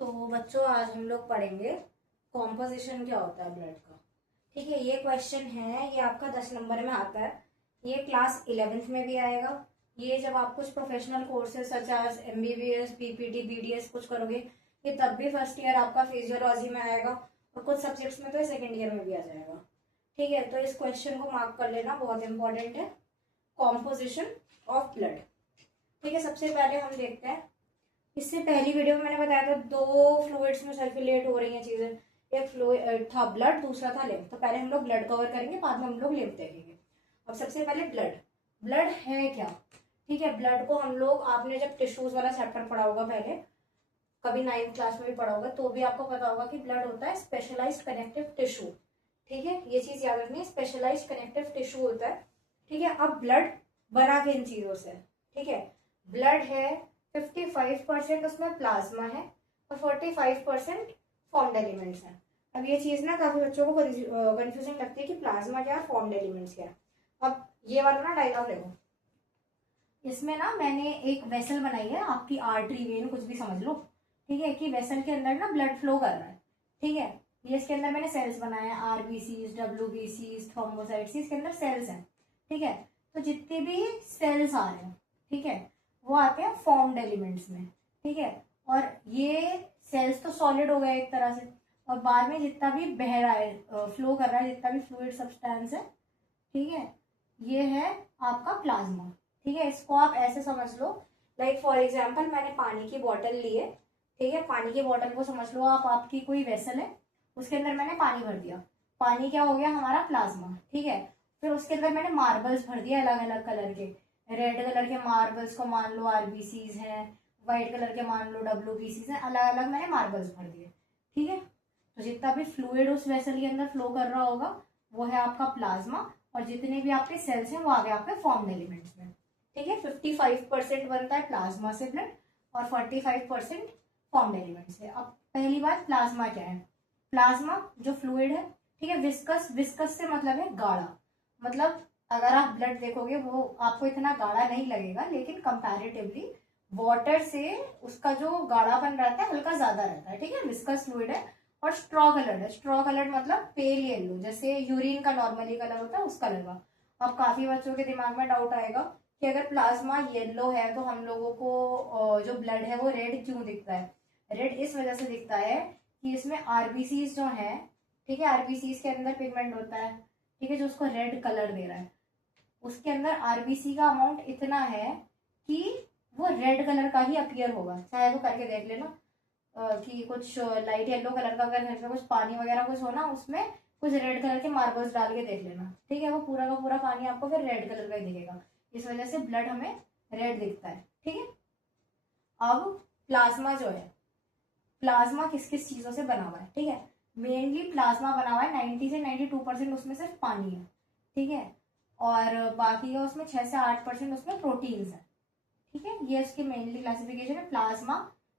तो बच्चों आज हम लोग पढ़ेंगे कॉम्पोजिशन क्या होता है ब्लड का। ठीक है, ये क्वेश्चन है, ये आपका 10 नंबर में आता है। ये क्लास 11th में भी आएगा। ये जब आप कुछ professional courses such as MBBS PPT BDS कुछ करोगे, ये तब भी फर्स्ट ईयर आपका फिजियोलॉजी में आएगा, और कुछ सब्जेक्ट्स में तो सेकेंड ईयर में भी आ जाएगा। ठीक है, तो इस क्वेश्चन को मार्क कर लेना, बहुत इंपॉर्टेंट है। Composition of blood. ठीक है, सबसे पहले हम देखते हैं। इससे पहली वीडियो में मैंने बताया था दो फ्लूइड्स में सर्कुलेट हो रही हैं चीजें। एक फ्लूइड था ब्लड, दूसरा था लिम्फ। तो पहले हम लोग ब्लड कवर करेंगे, बाद में हम लोग लिम्फ देखेंगे। अब सबसे पहले ब्लड। ब्लड है क्या? ठीक है, ब्लड को हम लोग, आपने जब टिश्यूज वाला चैप्टर पढ़ा होगा पहले, कभी 9th क्लास में भी पढ़ा होगा, तो भी आपको पता होगा कि ब्लड होता है स्पेशलाइज्ड कनेक्टिव टिश्यू। ठीक है, ये चीज याद रखनी है, स्पेशलाइज्ड कनेक्टिव टिश्यू होता है। ठीक है, अब ब्लड बना के इन चीजों से। ठीक है, ब्लड है 55% उसमें प्लाज्मा है और 45% फॉर्म्ड एलिमेंट्स हैं। अब ये चीज ना काफी बच्चों को कंफ्यूजिंग लगती है कि प्लाज्मा क्या है, फॉर्म्ड एलिमेंट्स क्या है। अब ये वाला ना डायग्राम देखो, इसमें ना मैंने एक वेसल बनाई है, आपकी आर्टरी वेन कुछ भी समझ लो। ठीक है, कि वेसल के अंदर ना ब्लड फ्लो कर रहा है। ठीक है, ये इसके अंदर मैंने सेल्स बनाए हैं, RBCs WBCs थ्रोम्बोसाइट्स, इसके अंदर सेल्स हैं। ठीक है, तो जितने भी सेल्स आ रहे हैं, ठीक है, वो आते हैं फॉर्म्ड एलिमेंट्स में। ठीक है, और ये सेल्स तो सॉलिड हो गए एक तरह से, और बाद में जितना भी बह रहा है, फ्लो कर रहा है, जितना भी फ्लूइड सब्सटेंस है, ठीक है, ये है आपका प्लाज्मा। ठीक है, इसको आप ऐसे समझ लो, लाइक फॉर एग्जाम्पल मैंने पानी की बोतल ली है। ठीक है, पानी की बोतल को समझ लो आप, आपकी कोई वेसल है, उसके अंदर मैंने पानी भर दिया। पानी क्या हो गया? हमारा प्लाज्मा। ठीक है, फिर उसके अंदर मैंने मार्बल्स भर दिया अलग अलग कलर के। रेड कलर के मार्बल्स को मान लो RBCs हैं, व्हाइट कलर के मान लो WBCs हैं, अलग अलग मैंने मार्बल्स भर दिए। ठीक है, तो जितना भी फ्लूइड उस वेसल के अंदर फ्लो कर रहा होगा वो है आपका प्लाज्मा, और जितने भी आपके सेल्स हैं वो आ गए आपके फॉर्म्ड एलिमेंट्स में। ठीक है, 55% बनता है प्लाज्मा से ब्लड और 45% फॉर्म्ड एलिमेंट से। अब पहली बात, प्लाज्मा क्या है? प्लाज्मा जो फ्लूइड है, ठीक है, विस्कस, विस्कस से मतलब है गाढ़ा। मतलब अगर आप ब्लड देखोगे वो आपको इतना गाढ़ा नहीं लगेगा, लेकिन कंपैरेटिवली वाटर से उसका जो गाढ़ापन रहता है हल्का ज्यादा रहता है। ठीक है, विस्कस फ्लूइड है और स्ट्रॉ कलर्ड है। स्ट्रॉ कलर्ड मतलब पेल येलो, जैसे यूरिन का नॉर्मली कलर होता है उस कलर का। अब काफी बच्चों के दिमाग में डाउट आएगा कि अगर प्लाज्मा येलो है तो हम लोगों को जो ब्लड है वो रेड क्यों दिखता है? रेड इस वजह से दिखता है कि इसमें RBCs जो है, ठीक है, RBCs के अंदर पिगमेंट होता है, ठीक है, जो उसको रेड कलर दे रहा है। उसके अंदर RBC का अमाउंट इतना है कि वो रेड कलर का ही अपीयर होगा। चाहे तो करके देख लेना, कि कुछ लाइट येलो कलर का अगर घर में कुछ पानी वगैरह कुछ हो ना, उसमें कुछ रेड कलर के मार्बल्स डाल के देख लेना। ठीक है, वो पूरा का पूरा पानी आपको फिर रेड कलर का ही दिखेगा। इस वजह से ब्लड हमें रेड दिखता है। ठीक है, अब प्लाज्मा जो है, प्लाज्मा किस किस चीजों से बना हुआ है? ठीक है, मेनली प्लाज्मा बना हुआ है 90 से 92% उसमें सिर्फ पानी है। ठीक है, और बाकी का उसमें 6 से 8% उसमें प्रोटीन्स है। ठीक है, ये उसकी मेनली क्लासिफिकेशन है। प्लाज्मा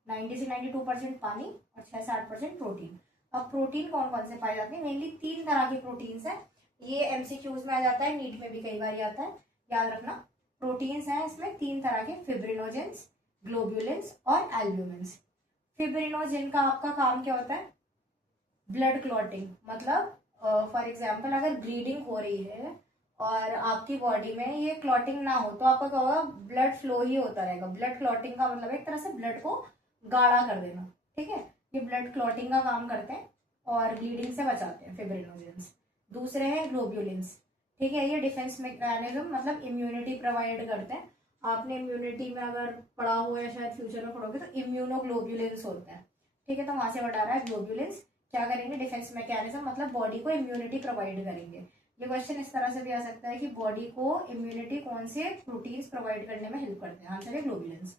90 से 92% पानी और 6 से 8% प्रोटीन। अब प्रोटीन कौन कौन से पाए जाते हैं? मेनली 3 तरह के प्रोटीन्स हैं। ये MCQs में आ जाता है, नीट में भी कई बार आता है, याद रखना। प्रोटीन्स हैं इसमें 3 तरह के, फिब्रिनोजेंस, ग्लोब्यूलिन्स और एल्ब्यूमिन्स। फिब्रिनोजेन का आपका काम क्या होता है? Blood clotting. मतलब फॉर एग्जाम्पल अगर ब्लीडिंग हो रही है और आपकी बॉडी में ये क्लॉटिंग ना हो तो आपका क्या होगा? ब्लड फ्लो ही होता रहेगा। ब्लड क्लॉटिंग का मतलब एक तरह से ब्लड को गाढ़ा कर देना। ठीक है, ये ब्लड क्लॉटिंग का काम करते हैं और ब्लीडिंग से बचाते हैं फिब्रिनोजेंस। दूसरे हैं ग्लोब्यूलिन्स। ठीक है, ये डिफेंस मैकेनिज्म मतलब इम्यूनिटी प्रोवाइड करते हैं। आपने इम्यूनिटी में अगर पढ़ा हुआ है, शायद फ्यूचर में पढ़ोगे, तो इम्यूनोग्लोब्यूलिन्स होता है। ठीक है, तो वहां से बता रहा है ग्लोब्यूलिन्स क्या करेंगे? डिफेंस मैकेनिज्म मतलब बॉडी को इम्यूनिटी प्रोवाइड करेंगे। ये क्वेश्चन इस तरह से भी आ सकता है कि बॉडी को इम्यूनिटी कौन से प्रोटीन्स प्रोवाइड करने में हेल्प करते हैं? आंसर है ग्लोब्यूलिन्स।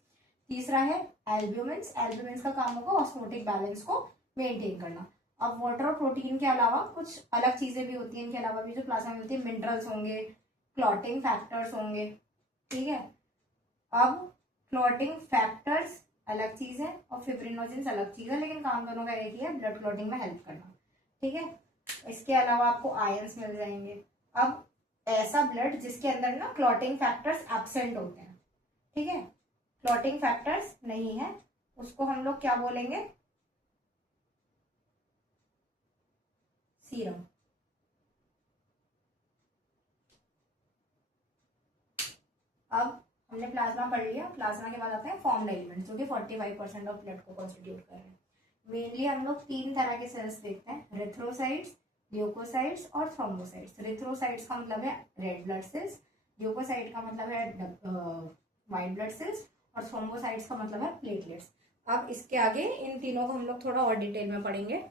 तीसरा है एल्ब्यूमिन्स। एल्ब्यूमिन्स का काम होगा ऑस्मोटिक बैलेंस को मेंटेन करना। अब वाटर और प्रोटीन के अलावा कुछ अलग चीजें भी होती हैं, इनके अलावा भी जो प्लाज्मा में होती है, मिनरल्स होंगे, क्लॉटिंग फैक्टर्स होंगे। ठीक है, अब क्लॉटिंग फैक्टर्स अलग चीज है और फिब्रिनोजेंस अलग चीज है, लेकिन काम दोनों का एक ही है, ब्लड क्लॉटिंग में हेल्प करना। ठीक है, इसके अलावा आपको आयंस मिल जाएंगे। अब ऐसा ब्लड जिसके अंदर ना क्लॉटिंग फैक्टर्स एब्सेंट होते हैं, ठीक है, क्लॉटिंग फैक्टर्स नहीं है, उसको हम लोग क्या बोलेंगे? सीरम। अब हमने प्लाज्मा पढ़ लिया। प्लाज्मा के बाद आते हैं फॉर्म्ड एलिमेंट, जो कि 45% ऑफ ब्लड को कॉन्स्टिट्यूट कर रहे हैं। मेनली हम लोग 3 तरह के सेल्स देखते हैं, रिथ्रोसाइट्स, ल्यूकोसाइट्स और थ्रोम्बोसाइट्स। रिथ्रोसाइट्स का मतलब है रेड ब्लड सेल्स, ल्यूकोसाइट का मतलब है व्हाइट ब्लड सेल्स, और थ्रोम्बोसाइट्स का मतलब है प्लेटलेट्स। अब इसके आगे इन तीनों को हम लोग थोड़ा और डिटेल में पढ़ेंगे।